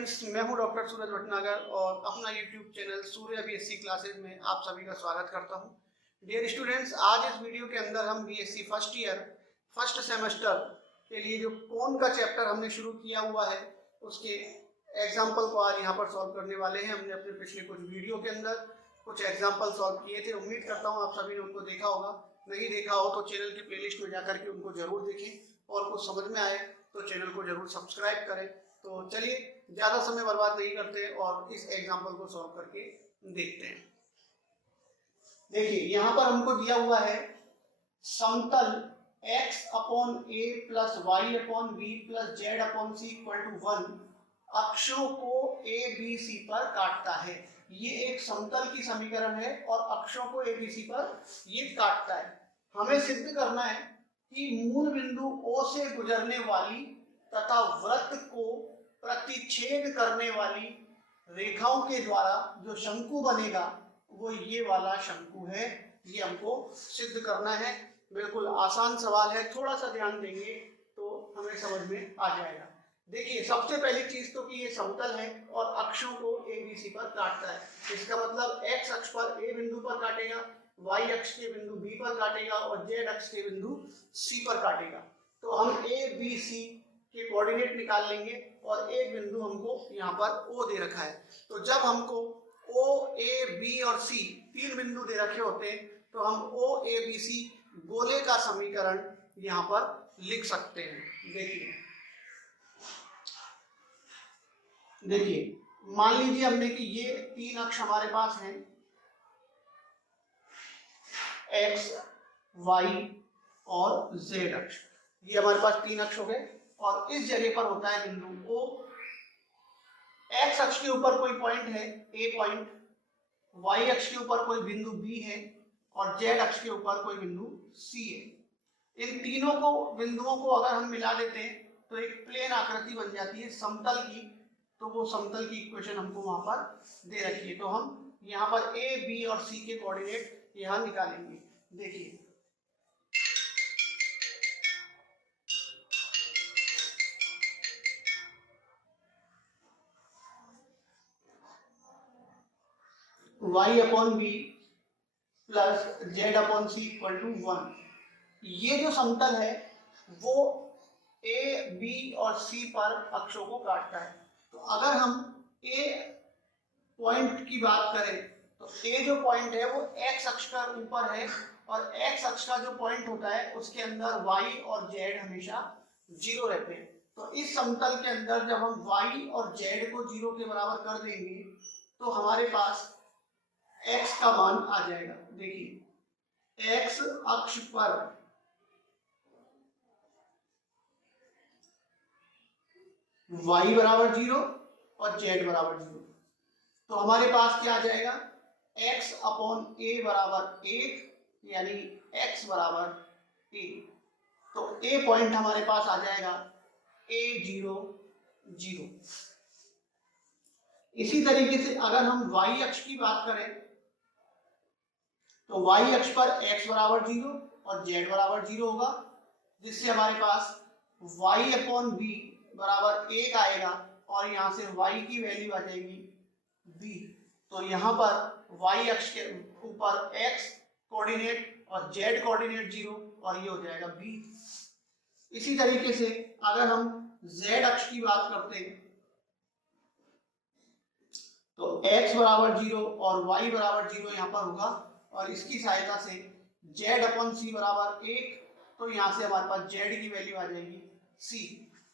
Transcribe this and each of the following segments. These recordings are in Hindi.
स्टूडेंट्स, मैं हूं डॉक्टर सूरज भटनागर और अपना यूट्यूब चैनल सूर्य बीएससी क्लासेज में आप सभी का स्वागत करता हूं। डियर स्टूडेंट्स, आज इस वीडियो के अंदर हम BSc first year first semester के लिए जो कौन का चैप्टर हमने शुरू किया हुआ है उसके एग्जाम्पल को आज यहाँ पर सॉल्व करने वाले हैं। हमने अपने पिछले कुछ वीडियो के अंदर कुछ एग्जाम्पल सॉल्व किए थे। उम्मीद करता हूँ आप सभी ने उनको देखा होगा। नहीं देखा हो तो चैनल की प्लेलिस्ट में जाकर के उनको जरूर देखें और कुछ समझ में आए तो चैनल को जरूर सब्सक्राइब करें। तो चलिए ज़्यादा समय बर्बाद नहीं करते और इस एग्जाम्पल को सॉल्व करके देखते हैं। देखिए यहाँ पर हमको दिया हुआ है समतल x upon a plus Y upon B plus Z upon C equal to 1 अक्षों को a b c पर काटता है। ये एक समतल की समीकरण है और अक्षों को a b c पर ये काटता है। हमें सिद्ध करना है कि मूल बिंदु O से गुजरने वाली तथा वृत्त को प्रतिच्छेद करने वाली रेखाओं के द्वारा जो शंकु बनेगा वो ये वाला शंकु है। ये हमको सिद्ध करना है। बिल्कुल आसान सवाल है, थोड़ा सा ध्यान देंगे तो हमें समझ में आ जाएगा। देखिए सबसे पहली चीज तो कि ये समतल है और अक्षों को ए बी सी पर काटता है। इसका मतलब x अक्ष पर a बिंदु पर काटेगा, y अक्ष के बिंदु b पर काटेगा और z अक्ष के बिंदु c पर काटेगा। तो हम a b c के कोऑर्डिनेट निकाल लेंगे और एक बिंदु हमको यहाँ पर O दे रखा है। तो जब हमको O, A, B और C तीन बिंदु दे रखे होते हैं तो हम O, A, B, C गोले का समीकरण यहाँ पर लिख सकते हैं। देखिए मान लीजिए हमने कि ये तीन अक्ष हमारे पास हैं X, Y और Z अक्ष। ये हमारे पास तीन अक्ष हो गए और इस जगह पर होता है बिंदु O। X अक्ष के ऊपर कोई पॉइंट है A पॉइंट, Y अक्ष के ऊपर कोई बिंदु B है और Z अक्ष के ऊपर कोई बिंदु C है। इन तीनों को बिंदुओं को अगर हम मिला देते हैं तो एक प्लेन आकृति बन जाती है समतल की। तो वो समतल की इक्वेशन हमको वहां पर दे रखी है। तो हम यहाँ पर A, B और C के कोऑर्डिनेट यहाँ निकालेंगे। देखिए y upon B plus Z upon C equal to 1। ये जो समतल है वो a, b और c पर अक्षों को काटता है। तो अगर हम a पॉइंट की बात करें तो a जो पॉइंट है वो x अक्ष पर ऊपर है और x अक्ष का जो पॉइंट होता है उसके अंदर y और z हमेशा 0 रहते हैं। तो इस समतल के अंदर जब हम y और z को 0 के बराबर कर देंगे तो हमारे पास x का मान आ जाएगा। देखिए x अक्ष पर y बराबर 0 और z बराबर 0। तो हमारे पास क्या आ जाएगा x अपॉन a बराबर 1 यानी x बराबर a। तो a पॉइंट हमारे पास आ जाएगा a 0 0। इसी तरीके से अगर हम y अक्ष की बात करें तो y अक्ष पर x बराबर 0 और z बराबर 0 होगा, जिससे हमारे पास y अपॉन b बराबर 1 आएगा और यहाँ से y की वैल्यू आ जाएगी b। तो यहाँ पर y अक्ष के ऊपर x कोऑर्डिनेट और z कोऑर्डिनेट 0 और ये हो जाएगा b। इसी तरीके से अगर हम z अक्ष की बात करते हैं तो x बराबर 0 और y बराबर 0 यहाँ पर होगा और इसकी सहायता से z अपॉन c बराबर 1। तो यहाँ से हमारे पास z की वैल्यू आ जाएगी c।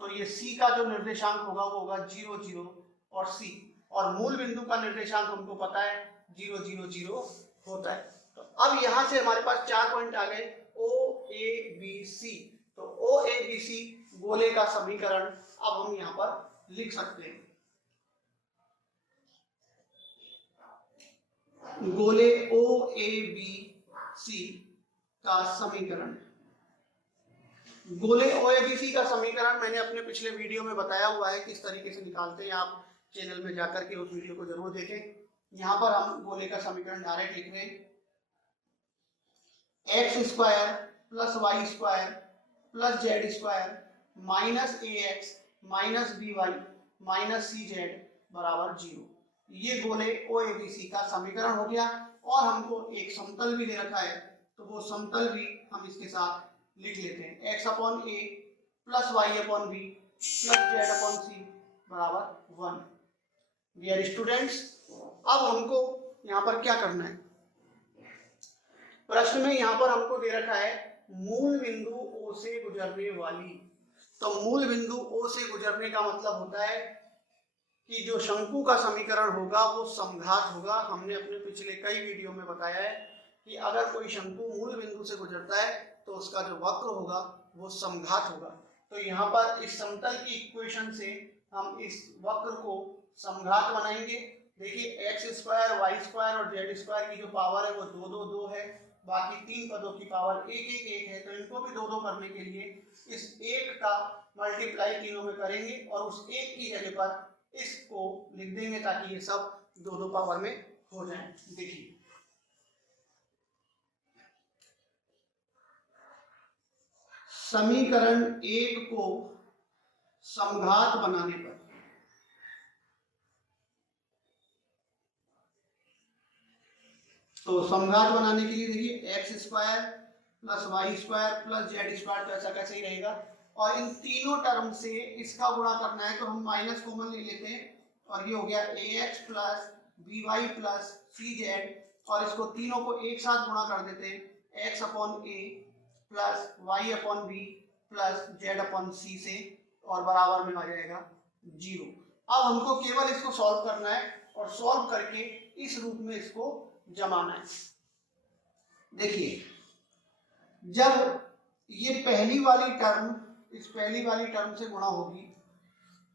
तो ये c का जो निर्देशांक होगा वो होगा 0 0 और c, और मूल बिंदु का निर्देशांक हमको पता है 0 0 0 होता है। तो अब यहाँ से हमारे पास 4 पॉइंट आ गए O, A, B, C। तो O, A, B, C गोले का समीकरण अब हम यहाँ पर लिख सकते हैं। गोले O, A, B, C का समीकरण। गोले O, A, B, C का समीकरण मैंने अपने पिछले वीडियो में बताया हुआ है किस तरीके से निकालते हैं। आप चैनल में जाकर के उस वीडियो को जरूर देखें। यहाँ पर हम गोले का समीकरण डायरेक्ट लिख रहे हैं x square plus Y square plus Z square minus ax minus by minus C Z बराबर 0। ये गोले OABC का समीकरण हो गया। और हमको एक समतल भी दे रखा है, तो वो समतल भी हम इसके साथ लिख लेते हैं। x upon a plus Y upon B plus Z upon c बराबर 1। डियर स्टूडेंट्स, अब हमको यहाँ पर क्या करना है? प्रश्न में यहाँ पर हमको दे रखा है मूल बिंदु O से गुजरने वाली। तो मूल बिंदु O से गुजरने का मतलब होता है कि जो शंकु का समीकरण होगा वो समघात होगा। हमने अपने पिछले कई वीडियो में बताया है कि अगर कोई शंकु मूल बिंदु से गुजरता है तो उसका जो वक्र होगा वो समघात होगा। तो यहाँ पर इस समतल की इक्वेशन से हम इस वक्र को समघात बनाएंगे। देखिए x स्क्वायर वाई स्क्वायर और जेड स्क्वायर की जो पावर है वो 2 2 2 है, बाकी तीन पदों की पावर 1 1 1 है। तो इनको भी 2 2 करने के लिए इस एक का मल्टीप्लाई तीनों में करेंगे और उस एक की जगह पर इसको लिख देंगे ताकि ये सब 2 2 पावर में हो जाए। देखिए समीकरण 1 को समघात बनाने पर तो समघात बनाने के लिए देखिए x square plus Y square plus Z square, तो ऐसा कैसे ही रहेगा। और इन तीनों टर्म से इसका गुणा करना है तो हम माइनस कॉमन ले लेते हैं और ये हो गया ax plus by plus cz, और इसको तीनों को एक साथ गुणा कर देते हैं x upon a plus y upon b plus z upon c से, और बराबर में आ जाएगा 0। अब हमको केवल इसको सॉल्व करना है और सॉल्व करके इस रूप में इसको जमाना है। देखिए जब ये पहली वाली टर्म इस पहली वाली टर्म से गुणा होगी,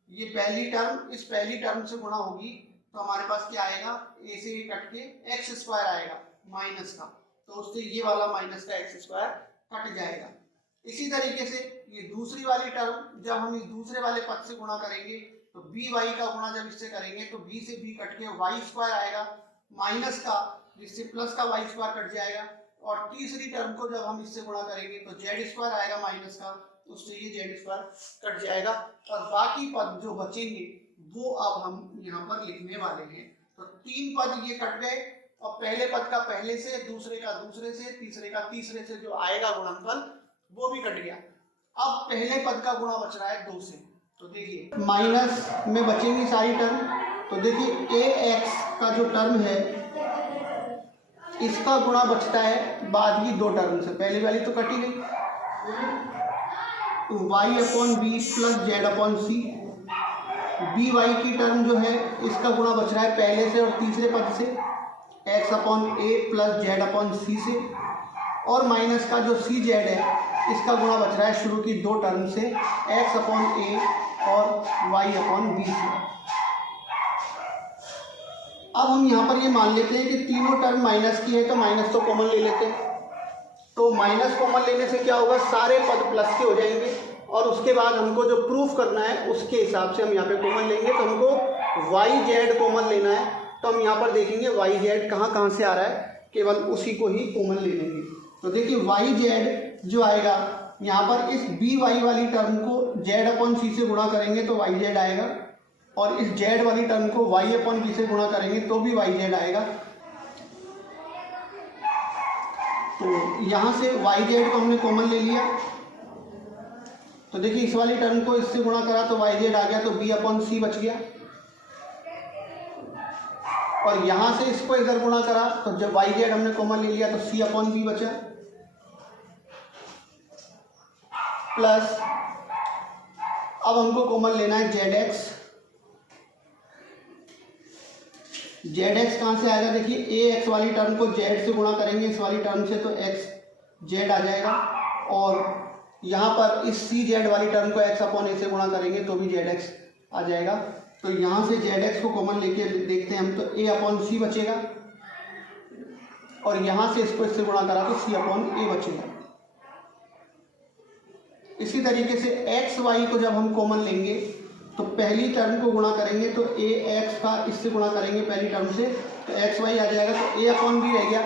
ये पहली टर्म इस पहली टर्म से गुणा होगी, तो हमारे पास क्या आएगा, a से कट के x स्क्वायर आएगा माइनस का, तो उससे ये वाला माइनस का x स्क्वायर कट जाएगा। इसी तरीके से ये दूसरी वाली टर्म जब हम इस दूसरे वाले पद से गुणा करेंगे तो by का गुणा जब इससे करेंगे तो b से b कट के y स्क्वायर आएगा माइनस का, जिससे प्लस का y स्क्वायर कट जाएगा। और तीसरी टर्म को जब हम इससे गुणा करेंगे तो z स्क्वायर आएगा माइनस का, उससे ये z स्क्वायर कट जाएगा। और बाकी पद जो बचेंगे वो अब हम यहाँ पर लिखने वाले हैं। तो तीन पद ये कट गए और पहले पद का पहले से, दूसरे का दूसरे से, तीसरे का तीसरे से जो आएगा गुणनफल वो भी कट गया। अब पहले पद का गुणा बच रहा है 2 से, तो देखिए माइनस में बचेंगी सारी टर्म। तो देखिए ax का जो टर्म है इसका गुणा बचता है बाद की 2 टर्म से, पहली वाली तो कटी गई, तो y upon B plus Z upon c. B y की टर्म जो है इसका गुणा बच रहा है पहले से और तीसरे पद से, x अपॉन ए प्लस जेड अपॉन सी से। और माइनस का जो सी जेड है इसका गुणा बच रहा है शुरू की 2 टर्म से, x अपॉन ए और y अपॉन बी से। अब हम यहाँ पर ये मान लेते हैं कि तीनों टर्म माइनस की है तो माइनस तो कॉमन ले लेते हैं। तो माइनस कॉमन लेने से क्या होगा, सारे पद प्लस के हो जाएंगे और उसके बाद हमको जो प्रूफ करना है उसके हिसाब से हम यहाँ पे कॉमन लेंगे। तो हमको वाई जेड कॉमन लेना है, तो हम यहाँ पर देखेंगे वाई जेड कहाँ कहाँ से आ रहा है, केवल उसी को ही कॉमन ले लेंगे। तो देखिए वाई जेड जो आएगा यहाँ पर इस बी वाई वाली टर्म को जेड अपॉन सी से गुणा करेंगे तो वाई जेड आएगा, और इस जेड वाली टर्म को वाई अपॉन बी से गुणा करेंगे तो भी वाई जेड आएगा। तो यहाँ से वाई जेड को हमने कॉमन ले लिया, तो देखिए इस वाली टर्म को इससे गुणा करा तो वाई जेड आ गया, तो बी अपॉन सी बच गया। और यहाँ से इसको इधर गुणा करा तो जब वाई जेड हमने कॉमन ले लिया तो सी अपॉन बी बचा, प्लस अब हमको कॉमन लेना है जेड एक्स। जेड एक्स कहाँ से आएगा, देखिए ए एक्स वाली टर्म को जेड से गुणा करेंगे इस वाली टर्म से तो एक्स जेड आ जाएगा, और यहाँ पर इस सी जेड वाली टर्म को एक्स अपॉन ए से गुणा करेंगे तो भी जेड एक्स आ जाएगा। तो यहाँ से जेड एक्स को कॉमन लेके देखते हैं हम, तो ए अपॉन सी बचेगा, और यहाँ से इसको इससे गुणा करा तो सी अपॉन ए बचेगा। इसी तरीके से एक्स वाई को जब हम कॉमन लेंगे तो पहली टर्म को गुणा करेंगे तो ए एक्स का इससे गुणा करेंगे पहली टर्म से तो एक्स वाई आ जाएगा, तो ए अपॉन बी रह गया।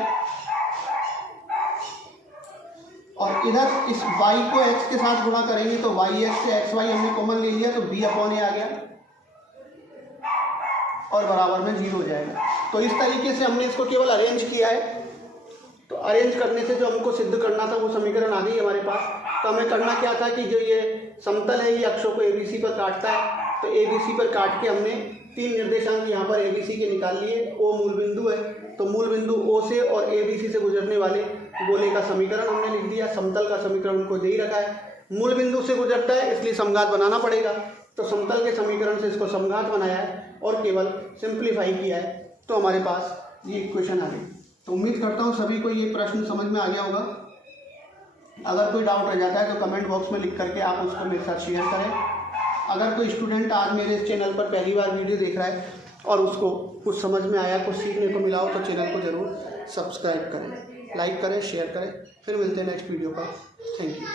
और इधर इस y को x के साथ गुणा करेंगे तो वाई एक्स से एक्स वाई हमने कॉमन ले लिया तो b अपॉन ए आ गया। और बराबर में 0 हो जाएगा। तो इस तरीके से हमने इसको केवल अरेंज किया है। तो अरेंज करने से जो हमको सिद्ध करना था वो समीकरण आ गई हमारे पास। तो हमें करना क्या था कि जो ये समतल है ये अक्षों को ABC पर काटता है, तो ABC पर काट के हमने 3 निर्देशांक यहाँ पर ABC के निकाल लिए। O मूल बिंदु है, तो मूल बिंदु O से और ABC से गुजरने वाले गोले का समीकरण हमने लिख दिया। समतल का समीकरण उनको दे ही रखा है, मूल बिंदु से गुजरता है इसलिए समघात बनाना पड़ेगा। तो समतल के समीकरण से इसको समघात बनाया है और केवल सिंप्लीफाई किया है, तो हमारे पास ये इक्वेशन आ गई। तो उम्मीद करता हूँ सभी को ये प्रश्न समझ में आ गया होगा। अगर कोई डाउट रह जाता है तो कमेंट बॉक्स में लिख करके आप उसको मेरे साथ शेयर करें। अगर कोई स्टूडेंट आज मेरे इस चैनल पर पहली बार वीडियो देख रहा है और उसको कुछ समझ में आया, कुछ सीखने को मिला हो, तो चैनल को ज़रूर सब्सक्राइब करें, लाइक करें, शेयर करें। फिर मिलते हैं नेक्स्ट वीडियो पर। Thank you.